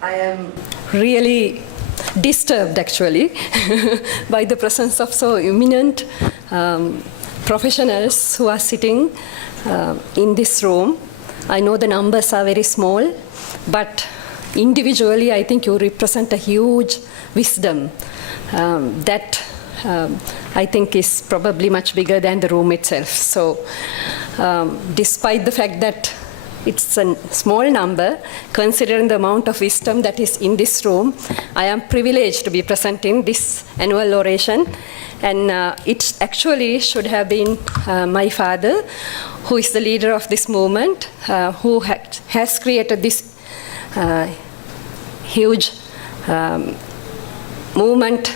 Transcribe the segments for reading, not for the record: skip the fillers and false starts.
I am really disturbed actually by the presence of so eminent professionals who are sitting in this room. I know the numbers are very small, but individually I think you represent a huge wisdom that I think is probably much bigger than the room itself. So despite the fact that it's a small number, considering the amount of wisdom that is in this room, I am privileged to be present in this annual oration. And it actually should have been my father, who is the leader of this movement, who has created this huge movement,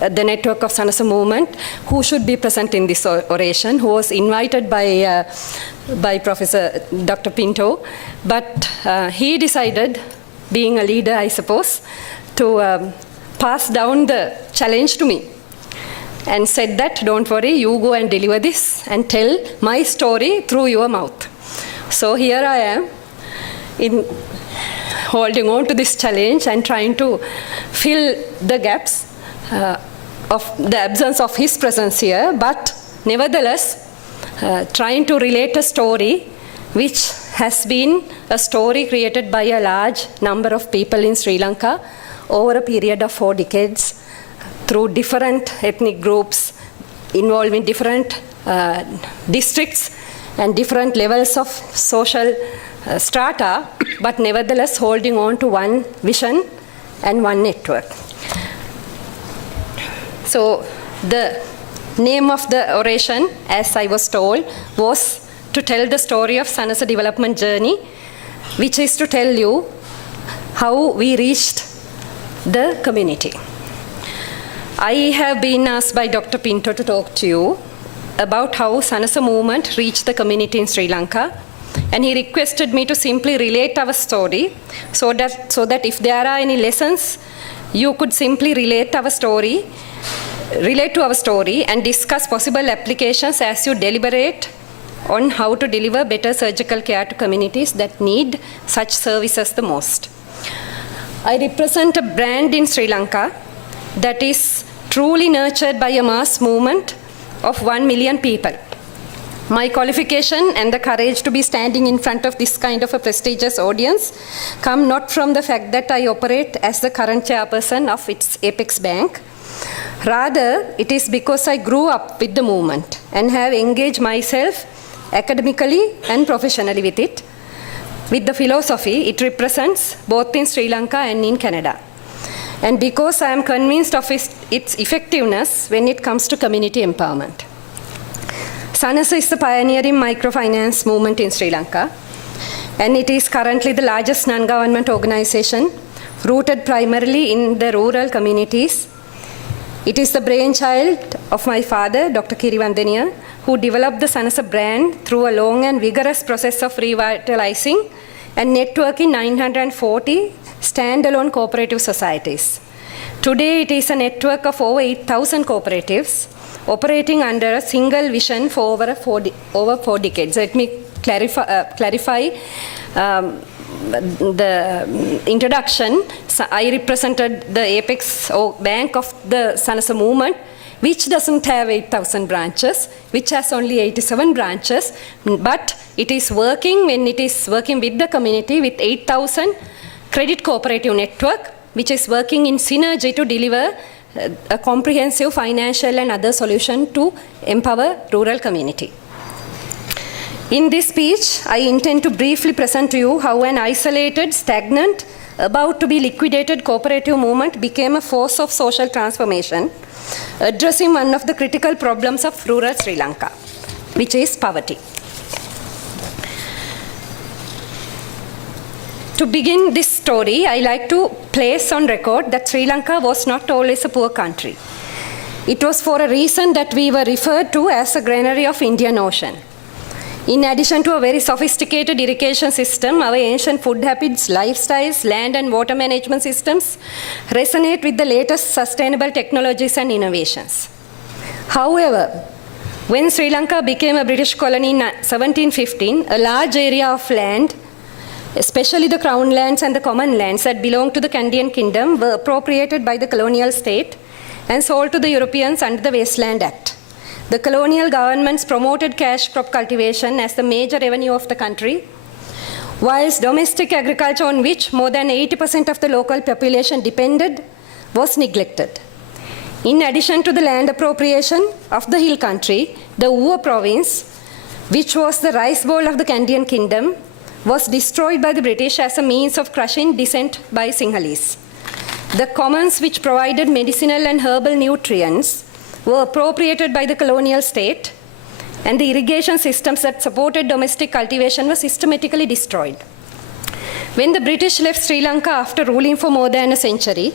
the network of Sanasa movement, who should be present in this oration, who was invited by Professor Dr. Pinto, but he decided, being a leader I suppose, to pass down the challenge to me and said that, don't worry, you go and deliver this and tell my story through your mouth. So here I am in holding on to this challenge and trying to fill the gaps of the absence of his presence here, but nevertheless trying to relate a story which has been a story created by a large number of people in Sri Lanka over a period of 4 decades through different ethnic groups involving different districts and different levels of social strata, but nevertheless holding on to one vision and one network. So the name of the oration, as I was told, was to tell the story of Sanasa development journey, which is to tell you how we reached the community. I have been asked by Dr. Pinto to talk to you about how Sanasa movement reached the community in Sri Lanka, and he requested me to simply relate our story so that if there are any lessons, you could simply relate to our story and discuss possible applications as you deliberate on how to deliver better surgical care to communities that need such services the most. I represent a brand in Sri Lanka that is truly nurtured by a mass movement of 1 million people. My qualification and the courage to be standing in front of this kind of a prestigious audience come not from the fact that I operate as the current chairperson of its Apex Bank. Rather, it is because I grew up with the movement and have engaged myself academically and professionally with it, with the philosophy it represents both in Sri Lanka and in Canada. And because I am convinced of its effectiveness when it comes to community empowerment. Sanasa is the pioneering microfinance movement in Sri Lanka, and it is currently the largest non-government organization rooted primarily in the rural communities. It is the brainchild of my father, Dr. Kiriwandeniya, who developed the Sanasa brand through a long and vigorous process of revitalizing and networking 940 standalone cooperative societies. Today, it is a network of over 8,000 cooperatives operating under a single vision for over 4 decades. Let me clarify the introduction. So I represented the Apex Bank of the Sanasa movement, which doesn't have 8,000 branches, which has only 87 branches, but it is working when it is working with the community with 8,000 credit cooperative network, which is working in synergy to deliver a comprehensive financial and other solution to empower rural community. In this speech, I intend to briefly present to you how an isolated, stagnant, about to be liquidated cooperative movement became a force of social transformation, addressing one of the critical problems of rural Sri Lanka, which is poverty. To begin this story, I like to place on record that Sri Lanka was not always a poor country. It was for a reason that we were referred to as a granary of Indian Ocean. In addition to a very sophisticated irrigation system, our ancient food habits, lifestyles, land and water management systems resonate with the latest sustainable technologies and innovations. However, when Sri Lanka became a British colony in 1715, a large area of land especially the crown lands and the common lands that belonged to the Kandyan Kingdom, were appropriated by the colonial state and sold to the Europeans under the Wasteland Act. The colonial governments promoted cash crop cultivation as the major revenue of the country, whilst domestic agriculture, on which more than 80% of the local population depended, was neglected. In addition to the land appropriation of the hill country, the Uva province, which was the rice bowl of the Kandyan Kingdom, was destroyed by the British as a means of crushing dissent by Sinhalese. The commons, which provided medicinal and herbal nutrients, were appropriated by the colonial state, and the irrigation systems that supported domestic cultivation were systematically destroyed. When the British left Sri Lanka after ruling for more than a century,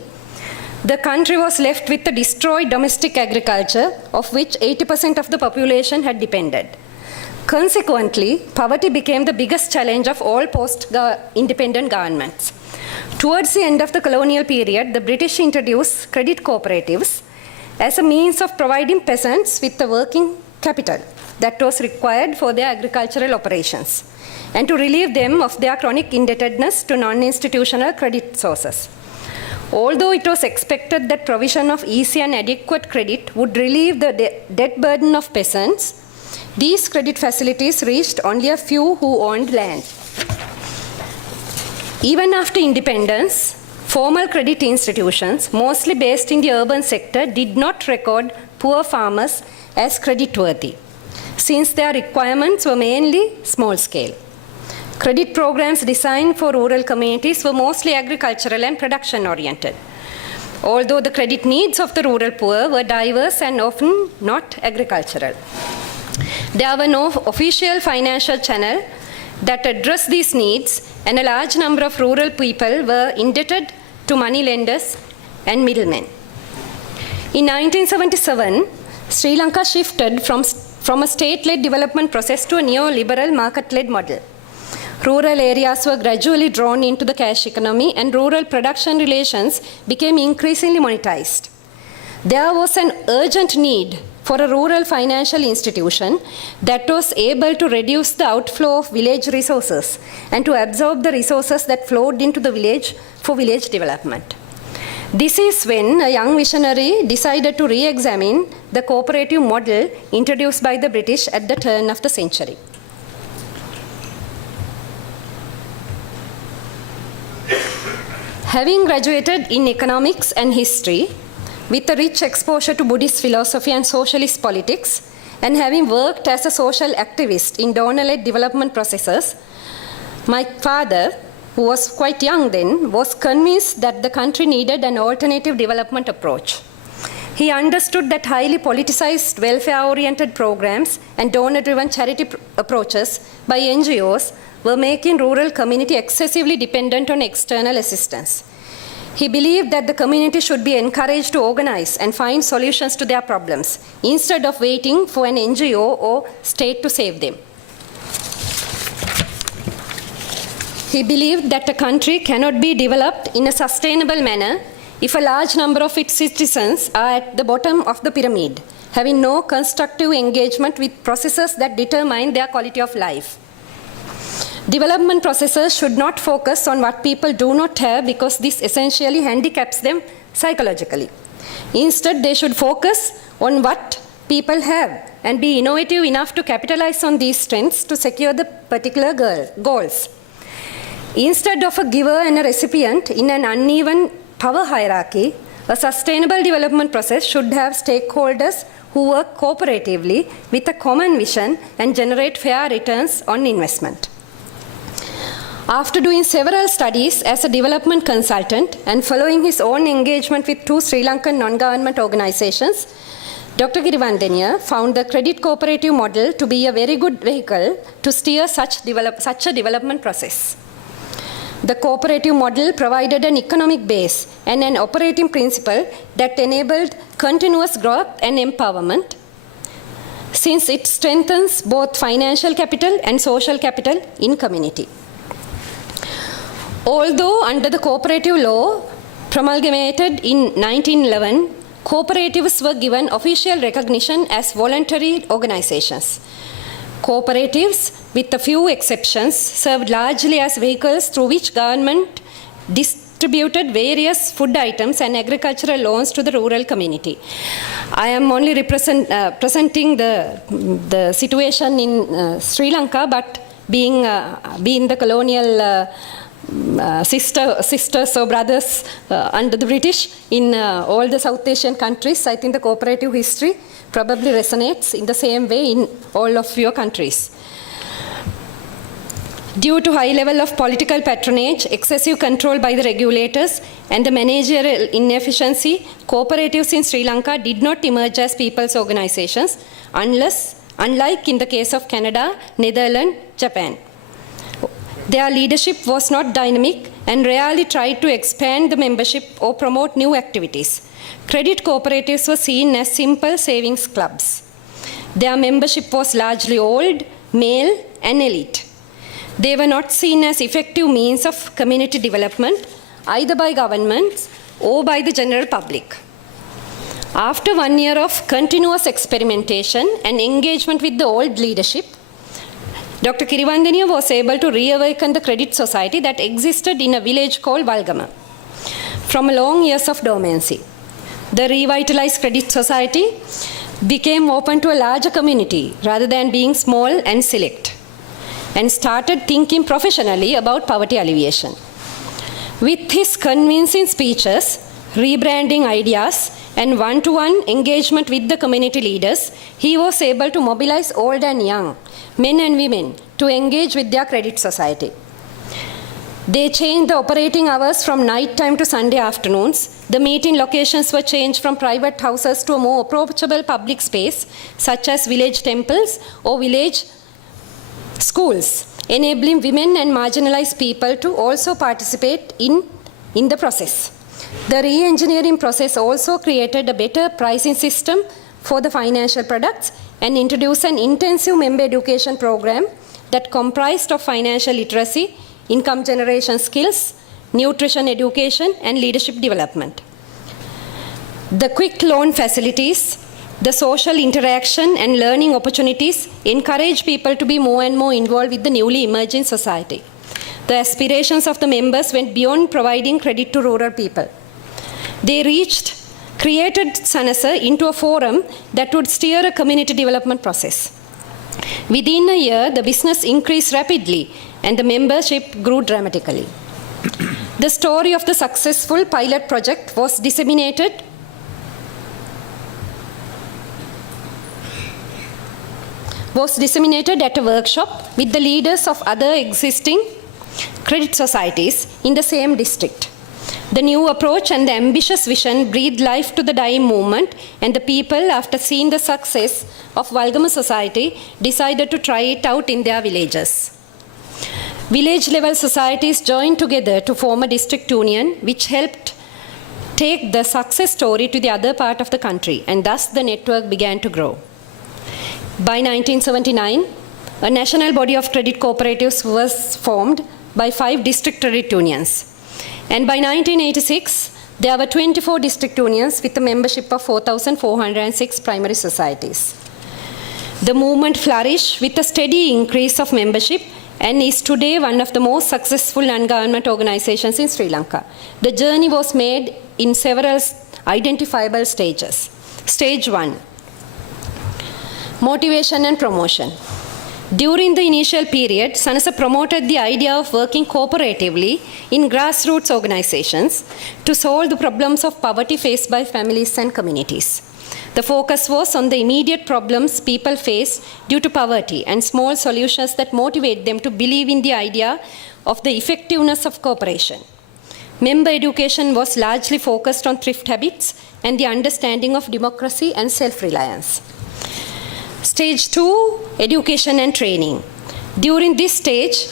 the country was left with a destroyed domestic agriculture, of which 80% of the population had depended. Consequently, poverty became the biggest challenge of all post-independent governments. Towards the end of the colonial period, the British introduced credit cooperatives as a means of providing peasants with the working capital that was required for their agricultural operations, and to relieve them of their chronic indebtedness to non-institutional credit sources. Although it was expected that provision of easy and adequate credit would relieve the debt burden of peasants, these credit facilities reached only a few who owned land. Even after independence, formal credit institutions, mostly based in the urban sector, did not record poor farmers as creditworthy, since their requirements were mainly small scale. Credit programs designed for rural communities were mostly agricultural and production oriented, although the credit needs of the rural poor were diverse and often not agricultural. There were no official financial channel that addressed these needs, and a large number of rural people were indebted to money lenders and middlemen. In 1977, Sri Lanka shifted from a state-led development process to a neoliberal market-led model. Rural areas were gradually drawn into the cash economy, and rural production relations became increasingly monetized. There was an urgent need for a rural financial institution that was able to reduce the outflow of village resources and to absorb the resources that flowed into the village for village development. This is when a young visionary decided to re-examine the cooperative model introduced by the British at the turn of the century. Having graduated in economics and history, with a rich exposure to Buddhist philosophy and socialist politics, and having worked as a social activist in donor-led development processes, my father, who was quite young then, was convinced that the country needed an alternative development approach. He understood that highly politicized, welfare-oriented programs and donor-driven charity approaches by NGOs were making rural community excessively dependent on external assistance. He believed that the community should be encouraged to organize and find solutions to their problems, instead of waiting for an NGO or state to save them. He believed that a country cannot be developed in a sustainable manner if a large number of its citizens are at the bottom of the pyramid, having no constructive engagement with processes that determine their quality of life. Development processes should not focus on what people do not have, because this essentially handicaps them psychologically. Instead, they should focus on what people have and be innovative enough to capitalize on these strengths to secure the particular goals. Instead of a giver and a recipient in an uneven power hierarchy, a sustainable development process should have stakeholders who work cooperatively with a common vision and generate fair returns on investment. After doing several studies as a development consultant and following his own engagement with 2 Sri Lankan non-government organizations, Dr. Girivardeniya found the credit cooperative model to be a very good vehicle to steer such a development process. The cooperative model provided an economic base and an operating principle that enabled continuous growth and empowerment, since it strengthens both financial capital and social capital in community. Although under the cooperative law promulgated in 1911, cooperatives were given official recognition as voluntary organizations. Cooperatives, with a few exceptions, served largely as vehicles through which government distributed various food items and agricultural loans to the rural community. I am only presenting the situation in Sri Lanka, but being the colonial sisters or brothers under the British in all the South Asian countries, I think the cooperative history probably resonates in the same way in all of your countries. Due to high level of political patronage, excessive control by the regulators, and the managerial inefficiency, cooperatives in Sri Lanka did not emerge as people's organizations, unlike in the case of Canada, Netherlands, Japan. Their leadership was not dynamic and rarely tried to expand the membership or promote new activities. Credit cooperatives were seen as simple savings clubs. Their membership was largely old, male, and elite. They were not seen as effective means of community development, either by governments or by the general public. After 1 year of continuous experimentation and engagement with the old leadership, Dr. Kirivandeniya was able to reawaken the credit society that existed in a village called Walgama from long years of dormancy. The revitalized credit society became open to a larger community rather than being small and select, and started thinking professionally about poverty alleviation. With his convincing speeches, rebranding ideas, and one-to-one engagement with the community leaders, he was able to mobilize old and young, men and women, to engage with their credit society. They changed the operating hours from night time to Sunday afternoons. The meeting locations were changed from private houses to a more approachable public space, such as village temples or village schools, enabling women and marginalized people to also participate in the process. The re-engineering process also created a better pricing system for the financial products and introduced an intensive member education program that comprised of financial literacy, income generation skills, nutrition education, and leadership development. The quick loan facilities, the social interaction and learning opportunities encourage people to be more and more involved with the newly emerging society. The aspirations of the members went beyond providing credit to rural people. They created Sanasa into a forum that would steer a community development process. Within a year, the business increased rapidly and the membership grew dramatically. The story of the successful pilot project was disseminated at a workshop with the leaders of other existing credit societies in the same district. The new approach and the ambitious vision breathed life to the dying movement, and the people, after seeing the success of Walgama Society, decided to try it out in their villages. Village-level societies joined together to form a district union, which helped take the success story to the other part of the country, and thus the network began to grow. By 1979, a national body of credit cooperatives was formed by 5 district credit unions. And by 1986, there were 24 district unions with a membership of 4,406 primary societies. The movement flourished with a steady increase of membership and is today one of the most successful non-government organizations in Sri Lanka. The journey was made in several identifiable stages. Stage 1, motivation and promotion. During the initial period, Sanasa promoted the idea of working cooperatively in grassroots organizations to solve the problems of poverty faced by families and communities. The focus was on the immediate problems people face due to poverty and small solutions that motivate them to believe in the idea of the effectiveness of cooperation. Member education was largely focused on thrift habits and the understanding of democracy and self-reliance. Stage 2, education and training. During this stage,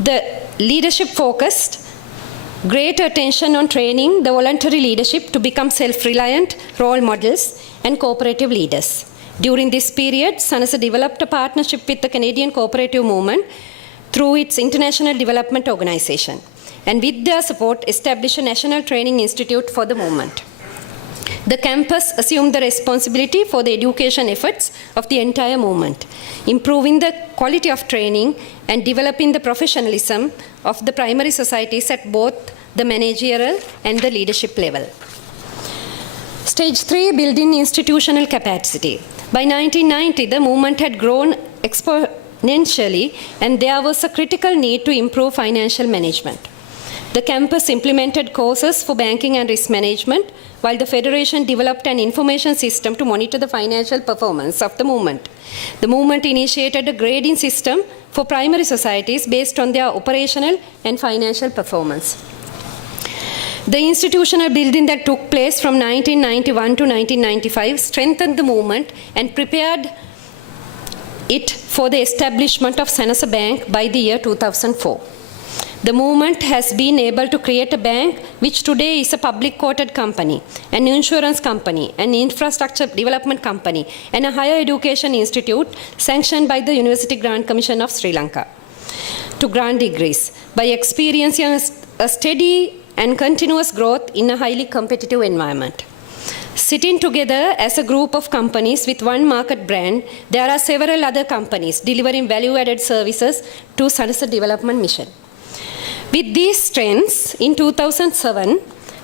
the leadership focused great attention on training the voluntary leadership to become self-reliant role models and cooperative leaders. During this period, Sanasa developed a partnership with the Canadian Cooperative Movement through its International Development Organization, and with their support, established a National Training Institute for the movement. The campus assumed the responsibility for the education efforts of the entire movement, improving the quality of training and developing the professionalism of the primary societies at both the managerial and the leadership level. Stage 3, building institutional capacity. By 1990, the movement had grown exponentially, and there was a critical need to improve financial management. The campus implemented courses for banking and risk management, while the Federation developed an information system to monitor the financial performance of the movement. The movement initiated a grading system for primary societies based on their operational and financial performance. The institutional building that took place from 1991 to 1995 strengthened the movement and prepared it for the establishment of Sanasa Bank by the year 2004. The movement has been able to create a bank which today is a public quoted company, an insurance company, an infrastructure development company, and a higher education institute sanctioned by the University Grant Commission of Sri Lanka to grant degrees by experiencing a steady and continuous growth in a highly competitive environment. Sitting together as a group of companies with one market brand, there are several other companies delivering value-added services to Sanasa development mission. With these strengths, in 2007,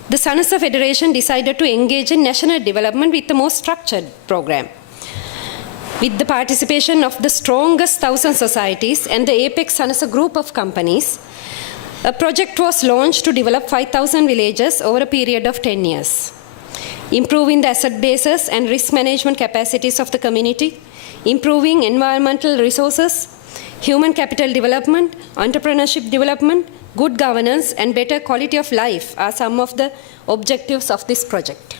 the Sanasa Federation decided to engage in national development with a more structured program. With the participation of the strongest 1,000 societies and the Apex Sanasa group of companies, a project was launched to develop 5,000 villages over a period of 10 years, improving the asset bases and risk management capacities of the community, improving environmental resources, human capital development, entrepreneurship development, good governance, and better quality of life are some of the objectives of this project.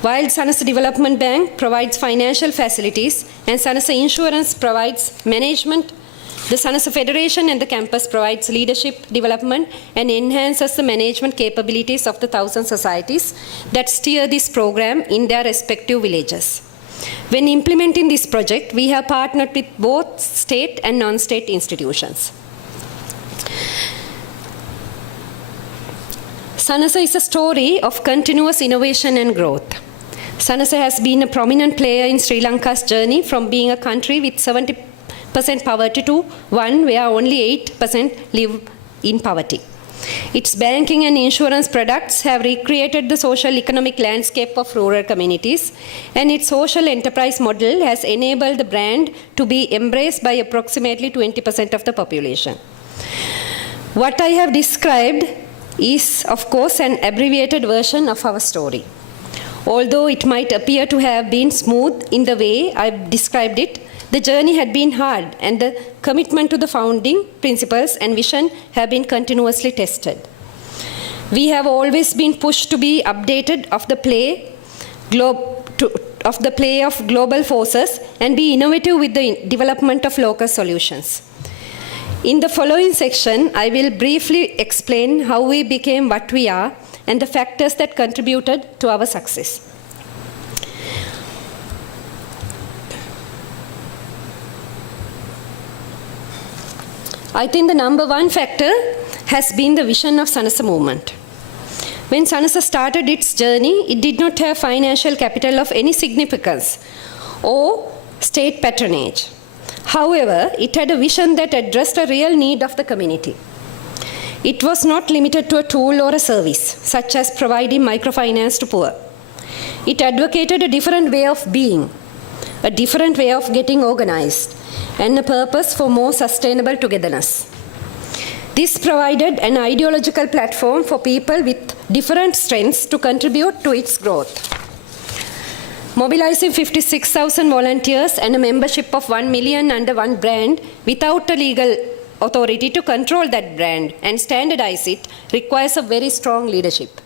While Sanasa Development Bank provides financial facilities and Sanasa Insurance provides management, the Sanasa Federation and the campus provides leadership development and enhances the management capabilities of the 1,000 societies that steer this program in their respective villages. When implementing this project, we have partnered with both state and non-state institutions. Sanasa is a story of continuous innovation and growth. Sanasa has been a prominent player in Sri Lanka's journey from being a country with 70% poverty to one where only 8% live in poverty. Its banking and insurance products have recreated the social economic landscape of rural communities, and its social enterprise model has enabled the brand to be embraced by approximately 20% of the population. What I have described is, of course, an abbreviated version of our story. Although it might appear to have been smooth in the way I've described it, the journey had been hard, and the commitment to the founding principles and vision have been continuously tested. We have always been pushed to be updated of the play of global forces and be innovative with the development of local solutions. In the following section, I will briefly explain how we became what we are and the factors that contributed to our success. I think the number one factor has been the vision of Sanasa movement. When Sanasa started its journey, it did not have financial capital of any significance or state patronage. However, it had a vision that addressed a real need of the community. It was not limited to a tool or a service, such as providing microfinance to poor. It advocated a different way of being, a different way of getting organized, and a purpose for more sustainable togetherness. This provided an ideological platform for people with different strengths to contribute to its growth. Mobilizing 56,000 volunteers and a membership of 1 million under one brand without a legal authority to control that brand and standardize it requires a very strong leadership.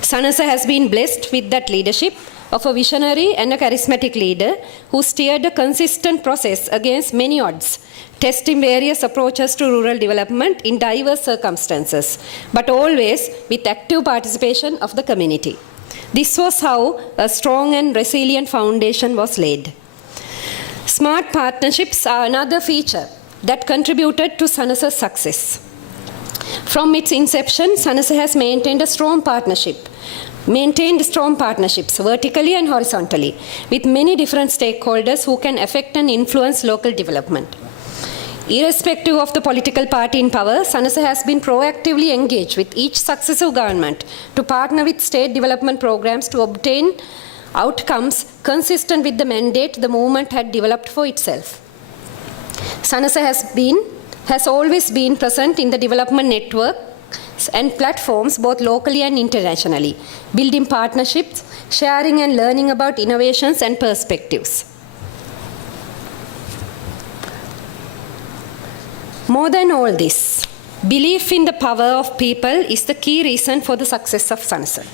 Sanasa has been blessed with that leadership of a visionary and a charismatic leader who steered a consistent process against many odds, testing various approaches to rural development in diverse circumstances, but always with active participation of the community. This was how a strong and resilient foundation was laid. Smart partnerships are another feature that contributed to Sanasa's success. From its inception, Sanasa has maintained a strong partnership maintained strong partnerships, vertically and horizontally, with many different stakeholders who can affect and influence local development. Irrespective of the political party in power, SANASA has been proactively engaged with each successive government to partner with state development programs to obtain outcomes consistent with the mandate the movement had developed for itself. SANASA has always been present in the development networks and platforms both locally and internationally, building partnerships, sharing and learning about innovations and perspectives. More than all this, belief in the power of people is the key reason for the success of SANASA.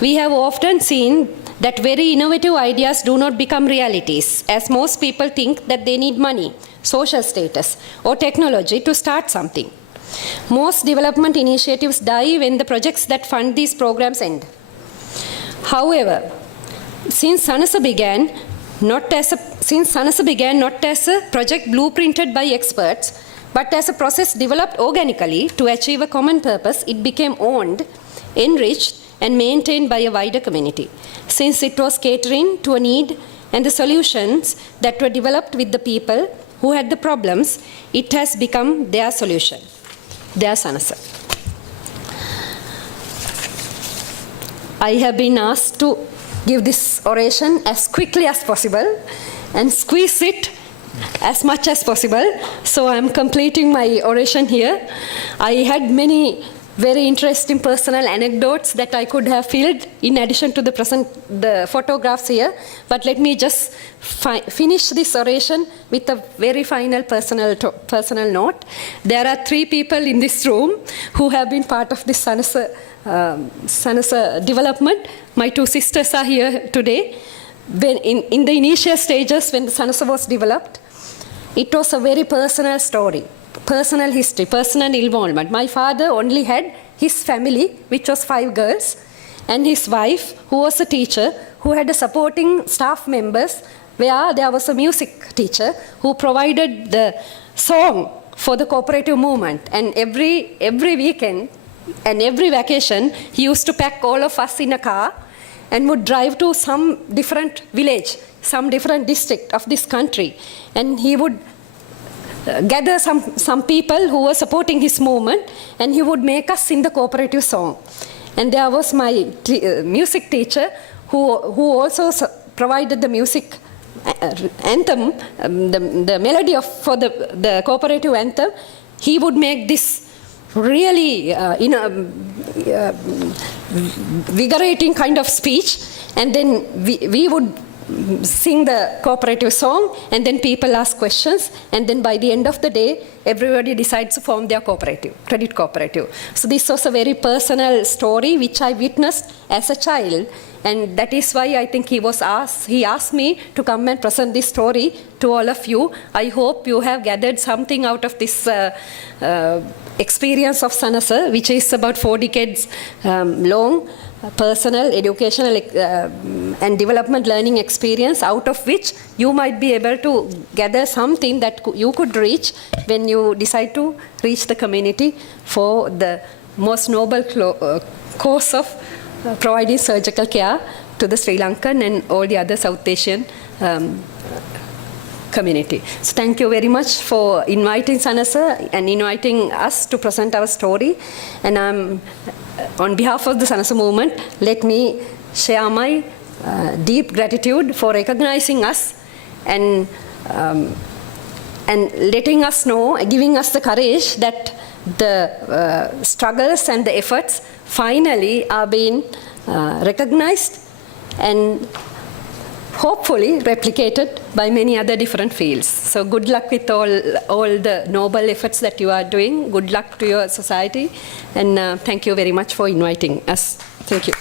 We have often seen that very innovative ideas do not become realities, as most people think that they need money, social status, or technology to start something. Most development initiatives die when the projects that fund these programs end. However, since SANASA began not as a project blueprinted by experts, but as a process developed organically to achieve a common purpose, it became owned, enriched, and maintained by a wider community, since it was catering to a need and the solutions that were developed with the people who had the problems. It has become their solution, their SANASA. I have been asked to give this oration as quickly as possible and squeeze it as much as possible, so I'm completing my oration here. I had many very interesting personal anecdotes that I could have filled in addition to the photographs here, but let me just finish this oration with a very final personal note. There are 3 people in this room who have been part of this SANASA development. My 2 sisters are here today. When in the initial stages when the SANASA was developed, it was a very personal story, personal history, personal involvement. My father only had his family, which was 5 girls, and his wife, who was a teacher, who had a supporting staff members, where there was a music teacher who provided the song for the cooperative movement. And every weekend and every vacation, he used to pack all of us in a car and would drive to some different village, some different district of this country. And he would gather some people who were supporting his movement, and he would make us sing the cooperative song. And there was my music teacher who also provided the music anthem, the melody for the cooperative anthem. He would make this really vigorating kind of speech, and then we would sing the cooperative song, and then people ask questions, and then by the end of the day, everybody decides to form their cooperative, credit cooperative. So this was a very personal story which I witnessed as a child, and that is why I think he asked me to come and present this story to all of you. I hope you have gathered something out of this experience of SANASA, which is about 4 decades long, personal, educational and development learning experience, out of which you might be able to gather something that you could reach when you decide to reach the community for the most noble cause of providing surgical care to the Sri Lankan and all the other South Asian community. So thank you very much for inviting SANASA and inviting us to present our story. And on behalf of the SANASA movement, let me share my deep gratitude for recognizing us and letting us know, giving us the courage that the struggles and the efforts finally are being recognized and hopefully replicated by many other different fields. So good luck with all the noble efforts that you are doing. Good luck to your society, and thank you very much for inviting us. Thank you.